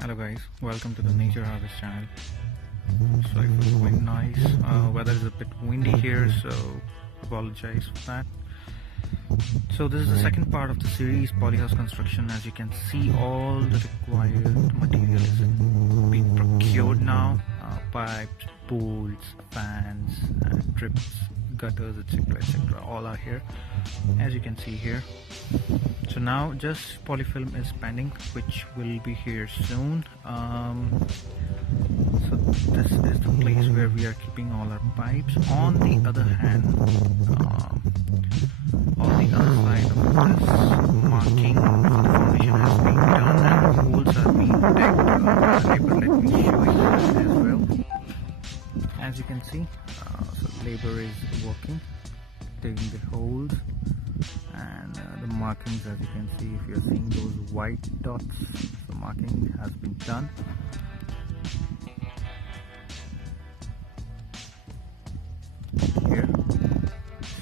Hello guys, welcome to the Nature Harvest channel. Sorry for the wind noise. Weather is a bit windy here, so apologize for that. So this is the second part of the series, Polyhouse construction. As you can see, all the required material is being procured now. Pipes, bolts, fans, drips, gutters, etc. all are here, as you can see here. So now just polyfilm is pending, which will be here soon. So this is the place where we are keeping all our pipes. On the other hand, on the other side of this marking for the foundation has been done and the holes are being decked. Labor, let me show you that as well. As you can see, so labor is working, digging the holes, and the markings, as you can see, if you're seeing those white dots, the marking has been done. Here.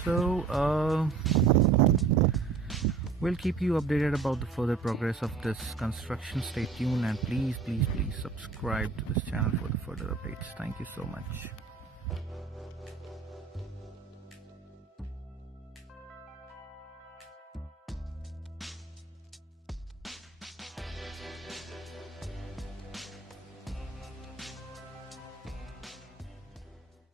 So we'll keep you updated about the further progress of this construction. Stay tuned and please subscribe to this channel for the further updates. Thank you so much.